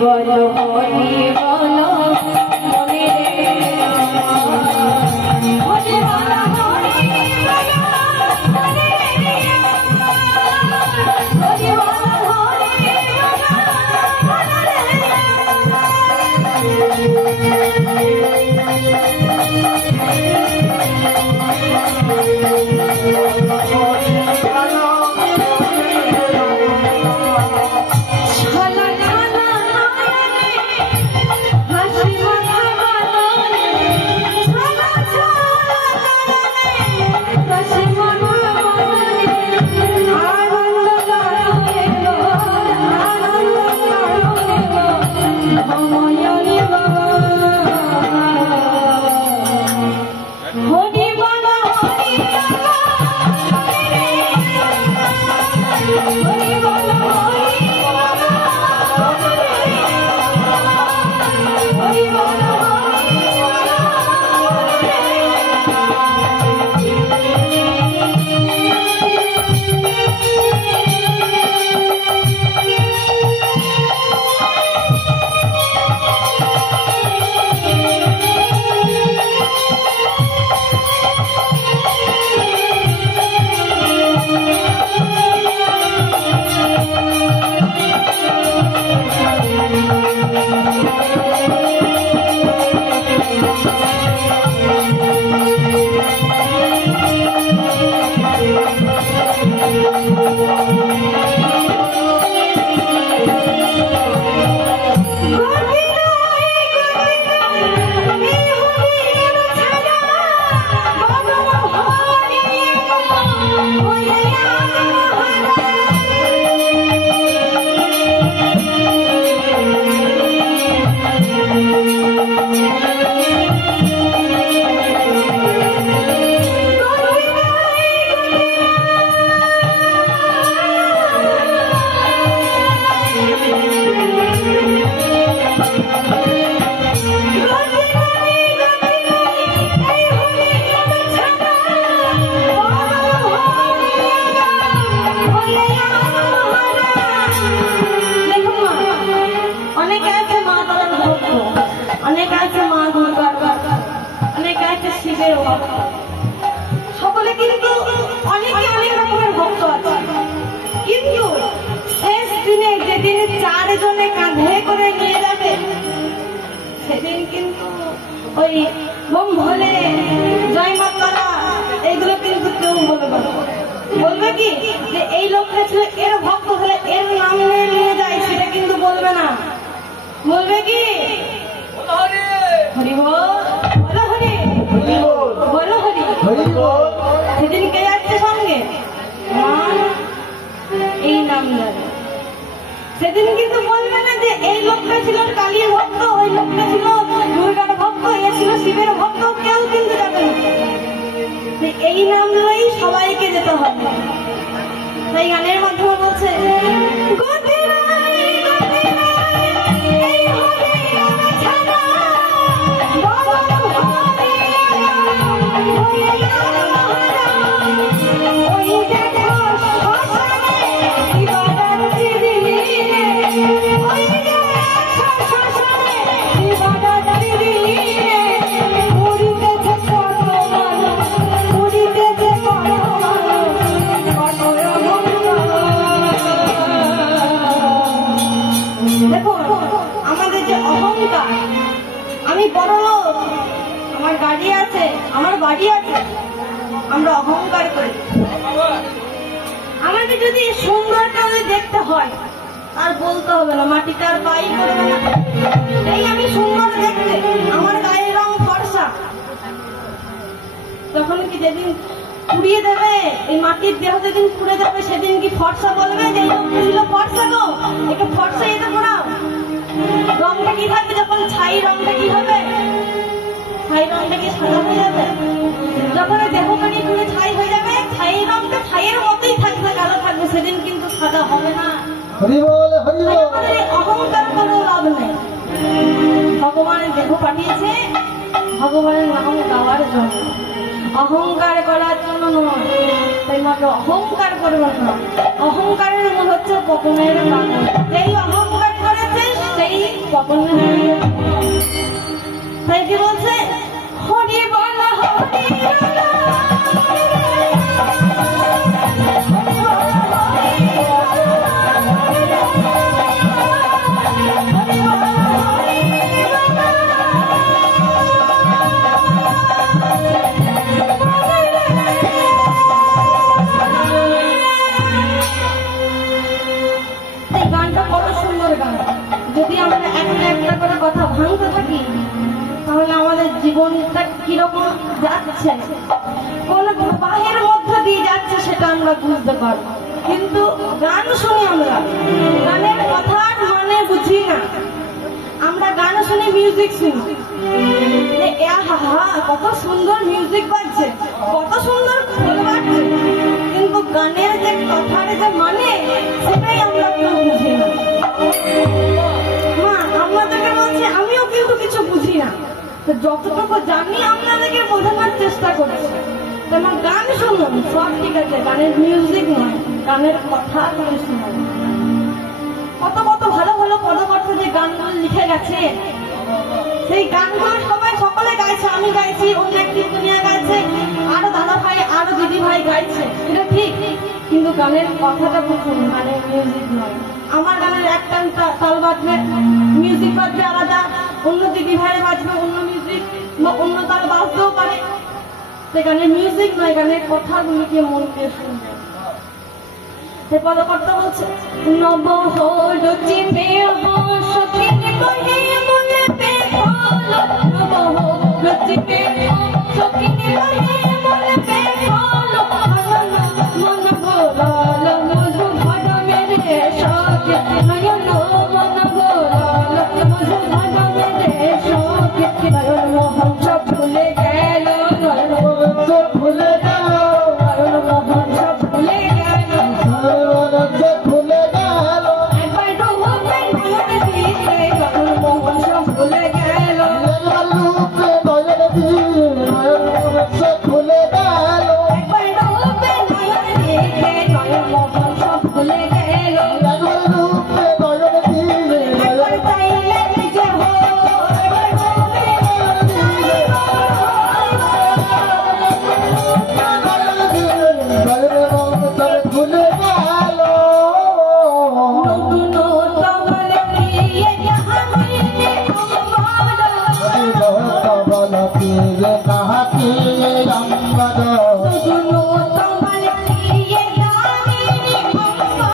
বলো হরি বলো হরি সকলে কিন্তু অনেকে অনেক রকমের ভক্ত আছে, কিন্তু শেষ দিনে যেদিন চারজনে কাঁধে করে নিয়ে যাবে সেদিন কিন্তু ওই বোম ভোলে জয় মা তারা এইগুলো কিন্তু কেউ বলবে না। বলবে কি যে এই লোকটা ছিল এর ভক্ত হলে এর নাম নিয়ে যায়, সেটা কিন্তু বলবে না। বলবে কি হরি বল, বলো হরি বলো হরি। সেদিন কে যাচ্ছে সঙ্গে? এই নাম ধরে। সেদিন কিন্তু বলবে না যে এই লোকটা ছিল কালীর ভক্ত, ওই লোকটা ছিল দুর্গার ভক্ত, এ ছিল শিবের ভক্ত, কেউ কিন্তু যাবে না। এই নাম ধরেই সবাইকে যেতে হবে। তাই গানের মাধ্যমে বলছে আমি বড় লোক, আমার গাড়ি আছে, আমার বাড়ি আছে, আমরা অহংকার করি। আমাকে যদি সুন্দরটা দেখতে হয় আর বলতে হবে না, মাটিটার পাই করবে না। এই আমি সুন্দর দেখতে, আমার গায়ের রং ফর্সা, তখন কি যেদিন পুড়িয়ে দেবে এই মাটির দেহ, যেদিন পুড়ে যাবে সেদিন কি ফর্সা বলবে যে এই লোকটা ছিল ফর্সা গো, একটু ফর্সা এতে পড়াও। রংটা কি থাকবে যখন ছাই, রংটা কি হবে? ছাই রংটা কি সাদা হয়ে যাবে? যখন দেহখানি পুরো ছাই হয়ে যাবে, ছাই রংটা ছাইয়ের মতোই থাকবে, কালো থাকবে, সেদিন কিন্তু সাদা হবে না। অহংকার কোনো লাভ নেই। ভগবানের দেহ পাঠিয়েছে ভগবানের নাম গাওয়ার জন্য, অহংকার করার জন্য নয়। তাই মাত্র অহংকার করবেন না। অহংকারের মূল হচ্ছে পতনের কারণ। যেই অহংকার করেছে সেই স্বপ্ন তাই কি বলছে হরি বল হরি যদি আমরা একটা একটা করে কথা ভাঙতে থাকি তাহলে আমাদের জীবনটা কিরকম যাচ্ছে কোন বাহির মধ্যে দিয়ে যাচ্ছে সেটা আমরা বুঝতে পারবো কিন্তু গান শুনি আমরা গানের কথার মানে বুঝি না আমরা গান শুনি মিউজিক শুনি কত সুন্দর মিউজিক বাজছে কত সুন্দর খোল বাজছে কিন্তু গানের যে কথার যে মানে সেটাই আমরা কেউ বুঝি না মা আপনাদেরকে বলছি আমিও কিন্তু কিছু বুঝি না যতটুকু জানি আপনাদেরকে বোঝানোর চেষ্টা করছি তেমন গান শুনুন সব ঠিক আছে গানের মিউজিক নয় গানের কথা করে শুনুন কত কত ভালো ভালো পদকর্তা যে গানগুলো লিখে গেছে সেই গানগুলো সবাই সকলে গাইছে আমি গাইছি অন্য একটি দুনিয়া গাইছে আরো দাদা ভাই আরো দিদি ভাই গাইছে এটা ঠিক কিন্তু গানের কথাটা বুঝুন গানের মিউজিক নয় আমার গানের একটা তাল বাজবে মিউজিক বাজবে আলাদা অন্য দিদি ভাই বাজবে অন্য মিউজিক বা অন্য তাল বাজতেও পারে সে গানের মিউজিক নয় গানের কথাগুলিকে মন দিয়ে শুনবে সে পদকর্তা বলছে নব হলুচি পেহ সখিনী বলে বলে পেহল নব হলুচি পেহ সখিনী বলে বলে পেহল মন ভোলাল মধু ভর মেরে সখী নয়ন মন ভোলাল মধু ভর মেরে সখী নয়ন মোহন সব ভুলে গেল নয়ন মোহন সব ভুলে গেল নয়ন মোহন সব ভুলে গেল ভুলে গেল একবার ডুবে নয়ন দিতে নয়ন মোহন সব ভুলে গেল রূপে নয়ন দিতে নয়ন মোহন সব ভুলে গেল একবার ডুবে নয়ন দিতে নয়ন মোহন সব ভুলে গেল